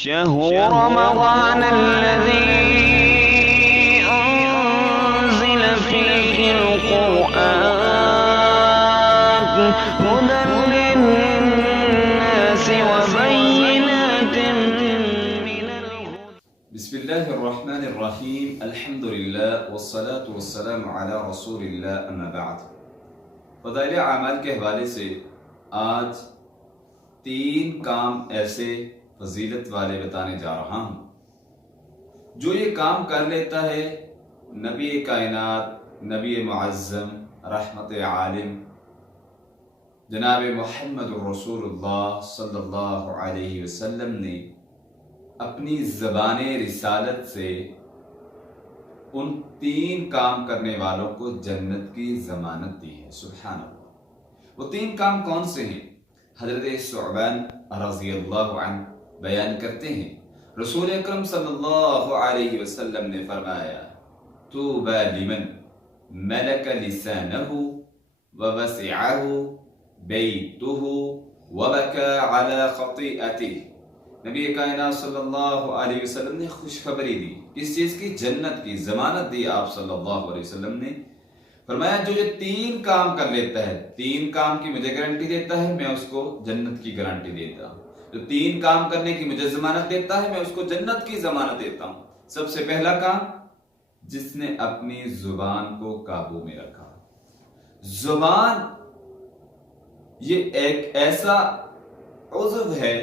شهر رمضان الذي أنزل فيه القرآن هدى للناس وبينات من الهدى. بسم الله الرحمن الرحيم الحمد لله والصلاة والسلام على رسول الله اما بعد. فضائل اعمال کے حوالے سے آج 3 کام ایسے فضیلت والے بتانے جا رہا ہوں جو یہ کام کر لیتا ہے نبی کائنات، نبی معظم، رحمت عالم جناب محمد رسول اللہ صلی اللہ علیہ وسلم نے اپنی زبان رسالت سے ان 3 کام کرنے والوں کو جنت کی ضمانت دی ہے. سبحان اللہ. وہ 3 کام کون سے ہیں؟ حضرت ثعبان رضی اللہ عنہ بیان کرتے ہیں رسول اکرم صلی اللہ علیہ وسلم نے فرمایا طوبی لمن ملک لسانہ ووسعہ بیتہ وبکى علی خطیئتہ. نبی کائنات صلی اللہ علیہ وسلم نے خوشخبری دی. کس چیز کی؟ جنت کی ضمانت دی. آپ صلی اللہ علیہ وسلم نے فرمایا جو یہ 3 کام کر لیتا ہے، 3 کام کی مجھے گارنٹی دیتا ہے، میں اس کو جنت کی گارنٹی دیتا ہوں. جو 3 کام کرنے کی مجھے ضمانت دیتا ہے، میں اس کو جنت کی ضمانت دیتا ہوں. سب سے پہلا کام، جس نے اپنی زبان کو قابو میں رکھا. زبان یہ ایک ایسا عضو ہے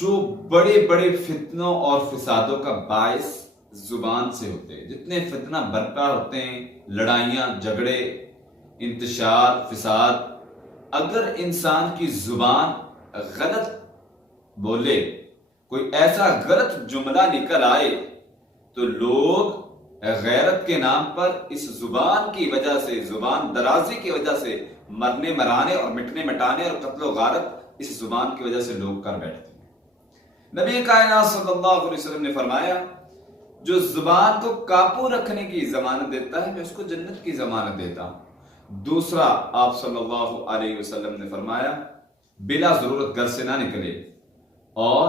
جو بڑے بڑے فتنوں اور فسادوں کا باعث زبان سے ہوتے ہیں. جتنے فتنہ برپا ہوتے ہیں، لڑائیاں، جھگڑے، انتشار، فساد، اگر انسان کی زبان غلط بولے، کوئی ایسا غلط جملہ نکل آئے، تو لوگ غیرت کے نام پر اس زبان کی وجہ سے، زبان درازی کی وجہ سے مرنے مرانے اور مٹنے مٹانے اور قتل و غارت اس زبان کی وجہ سے لوگ کر بیٹھتے ہیں. نبی کائنات صلی اللہ علیہ وسلم نے فرمایا جو زبان کو قابو رکھنے کی ضمانت دیتا ہے، میں اس کو جنت کی ضمانت دیتا ہوں. دوسرا، آپ صلی اللہ علیہ وسلم نے فرمایا بلا ضرورت گھر سے نہ نکلے اور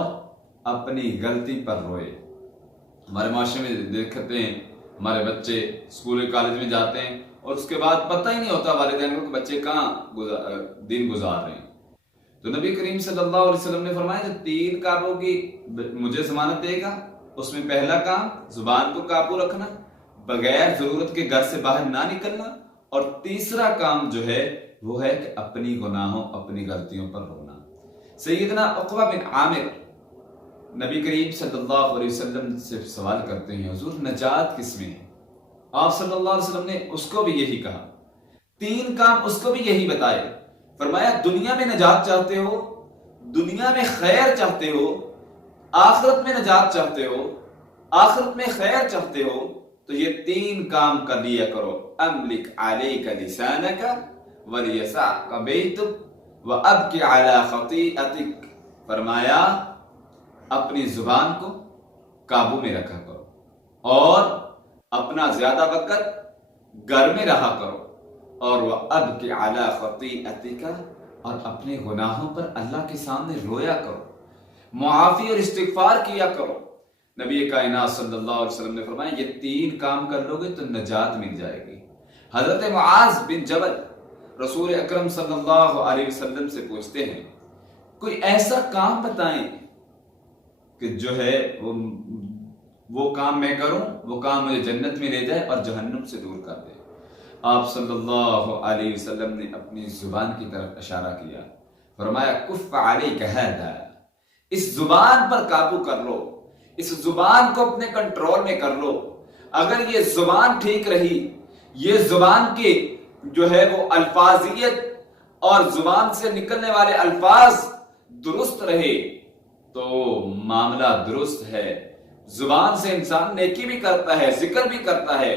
اپنی غلطی پر روئے. ہمارے معاشرے میں دیکھتے ہیں ہمارے بچے اسکول کالج میں جاتے ہیں اور اس کے بعد پتہ ہی نہیں ہوتا والدین کو کہ بچے کہاں دن گزار رہے ہیں. تو نبی کریم صلی اللہ علیہ وسلم نے فرمایا جو 3 کاموں کی مجھے ضمانت دے گا، اس میں پہلا کام زبان کو قابو رکھنا، بغیر ضرورت کے گھر سے باہر نہ نکلنا، اور تیسرا کام جو ہے وہ ہے کہ اپنی گناہوں، اپنی غلطیوں پر رونا. سیدنا عقبہ بن عامر نبی کریم صلی اللہ علیہ وسلم سے سوال کرتے ہیں حضور نجات کس میں ہے؟ آپ صلی اللہ علیہ وسلم نے اس کو بھی یہی کہا، 3 کام اس کو بھی یہی بتائے. فرمایا دنیا میں نجات چاہتے ہو، دنیا میں خیر چاہتے ہو، آخرت میں نجات چاہتے ہو، آخرت میں خیر چاہتے ہو، تو یہ 3 کام کر لیا کرو. املک علیک لسانک ولیسعک بیتک وابکی علی خطیئتک. فرمایا اپنی زبان کو قابو میں رکھا کرو اور اپنا زیادہ وقت گھر میں رہا کرو، اور وابکی علی خطیئتک، اور اپنے گناہوں پر اللہ کے سامنے رویا کرو، معافی اور استغفار کیا کرو. نبی کائنات صلی اللہ علیہ وسلم نے فرمایا یہ 3 کام کر لو گے تو نجات مل جائے گی. حضرت معاذ بن جبل رسول اکرم صلی اللہ علیہ وسلم سے پوچھتے ہیں کوئی ایسا کام بتائیں کہ جو ہے وہ کام میں کروں، وہ کام مجھے جنت میں لے جائے اور جہنم سے دور کر دے. آپ صلی اللہ علیہ وسلم نے اپنی زبان کی طرف اشارہ کیا. فرمایا کف علیک ھذا، اس زبان پر قابو کر لو، اس زبان کو اپنے کنٹرول میں کر لو. اگر یہ زبان ٹھیک رہی، یہ زبان کی جو ہے وہ الفاظیت اور زبان سے نکلنے والے الفاظ درست رہے تو معاملہ درست ہے. زبان سے انسان نیکی بھی کرتا ہے، ذکر بھی کرتا ہے.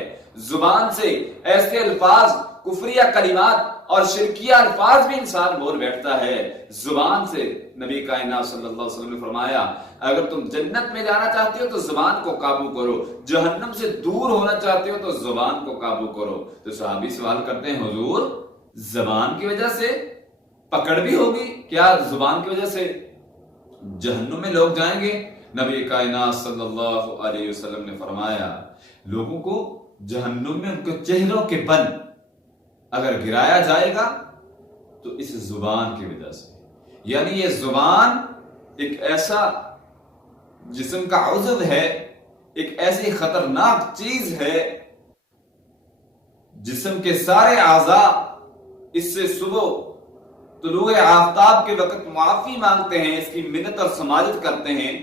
زبان سے ایسے الفاظ، کفریہ کلمات اور شرکیہ الفاظ بھی انسان بول بیٹھتا ہے. زبان سے نبی کائنات صلی اللہ علیہ وسلم نے فرمایا اگر تم جنت میں جانا چاہتے ہو تو زبان کو قابو کرو، جہنم سے دور ہونا چاہتے ہو تو زبان کو قابو کرو. تو صحابی سوال کرتے ہیں حضور زبان کی وجہ سے پکڑ بھی ہوگی کیا؟ زبان کی وجہ سے جہنم میں لوگ جائیں گے؟ نبی کائنات صلی اللہ علیہ وسلم نے فرمایا لوگوں کو جہنم میں ان کے چہروں کے بل اگر گرایا جائے گا تو اس زبان کی وجہ سے، یعنی یہ زبان ایک ایسا جسم کا عضو ہے، ایک ایسی خطرناک چیز ہے، جسم کے سارے اعضاء اس سے صبح طلوع آفتاب کے وقت معافی مانگتے ہیں، اس کی منت اور سماجت کرتے ہیں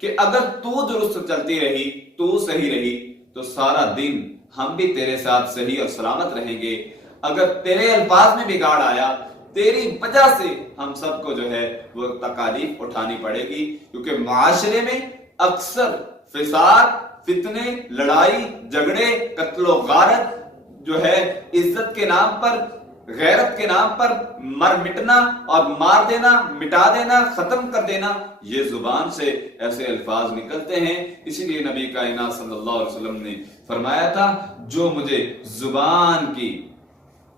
کہ اگر تو درست چلتی رہی، تو صحیح رہی تو سارا دن ہم بھی تیرے ساتھ صحیح اور سلامت رہیں گے، اگر تیرے الفاظ میں بگاڑ آیا تیری وجہ سے ہم سب کو جو ہے وہ تکالیف اٹھانی پڑے گی، کیونکہ معاشرے میں اکثر فساد، فتنے، لڑائی جھگڑے، قتل و غارت جو ہے عزت کے نام پر، غیرت کے نام پر مٹنا اور مار دینا، مٹا دینا، ختم کر دینا، یہ زبان سے ایسے الفاظ نکلتے ہیں۔ اسی لیے نبی کائنات صلی اللہ علیہ وسلم نے فرمایا تھا جو مجھے زبان کی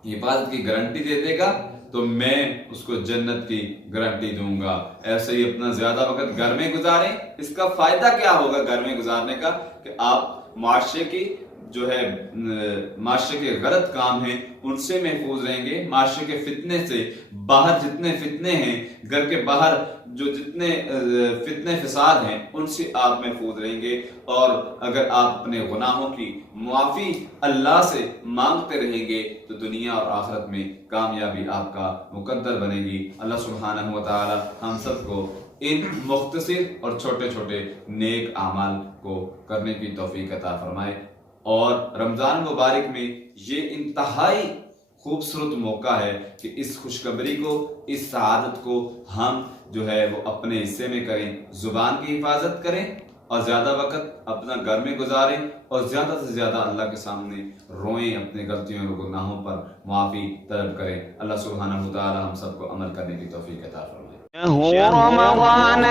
حفاظت کی گارنٹی دے دے گا تو میں اس کو جنت کی گارنٹی دوں گا۔ ایسے ہی اپنا زیادہ وقت گھر میں گزاریں۔ اس کا فائدہ کیا ہوگا گھر میں گزارنے کا؟ کہ آپ معاشرے کی جو ہے معاشرے کے غلط کام ہیں ان سے محفوظ رہیں گے، معاشرے کے فتنے سے، باہر جتنے فتنے ہیں، گھر کے باہر جو جتنے فتنے فساد ہیں ان سے آپ محفوظ رہیں گے، اور اگر آپ اپنے گناہوں کی معافی اللہ سے مانگتے رہیں گے تو دنیا اور آخرت میں کامیابی آپ کا مقدر بنے گی۔ اللہ سبحانہ و تعالی ہم سب کو ان مختصر اور چھوٹے چھوٹے نیک اعمال کو کرنے کی توفیق عطا فرمائے، اور رمضان مبارک میں یہ انتہائی خوبصورت موقع ہے کہ اس خوشخبری کو، اس سعادت کو ہم جو ہے وہ اپنے حصے میں کریں، زبان کی حفاظت کریں اور زیادہ وقت اپنا گھر میں گزاریں، اور زیادہ سے زیادہ اللہ کے سامنے روئیں، اپنے غلطیوں اور گناہوں پر معافی طلب کریں۔ اللہ سبحانہ و تعالی ہم سب کو عمل کرنے کی توفیق عطا فرمائے۔ شهر رمضان